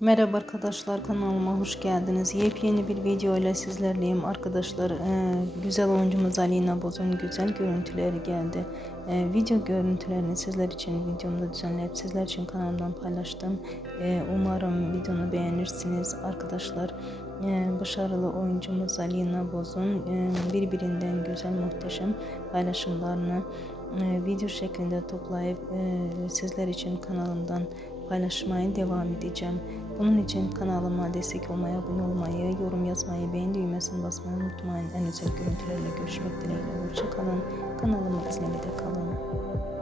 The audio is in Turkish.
Merhaba arkadaşlar kanalıma hoş geldiniz. Yepyeni bir video ile sizlerleyim arkadaşlar. Ee, güzel oyuncumuz Alina Boz'un güzel görüntüleri geldi. Ee, video görüntülerini sizler için videomda düzenleyip sizler için kanalımdan paylaştım. Ee, umarım videomu beğenirsiniz arkadaşlar. Ee, başarılı oyuncumuz Alina Boz'un e, birbirinden güzel muhteşem paylaşımlarını e, video şeklinde toplayıp e, sizler için kanalımdan paylaşmaya devam edeceğim. Bunun için kanalıma destek olmayı, abone olmayı, yorum yazmayı, beğen düğmesine basmayı unutmayın. En özel görüntülerle görüşmek dileğiyle. Hoşçakalın. Kanalımı izlemede kalın.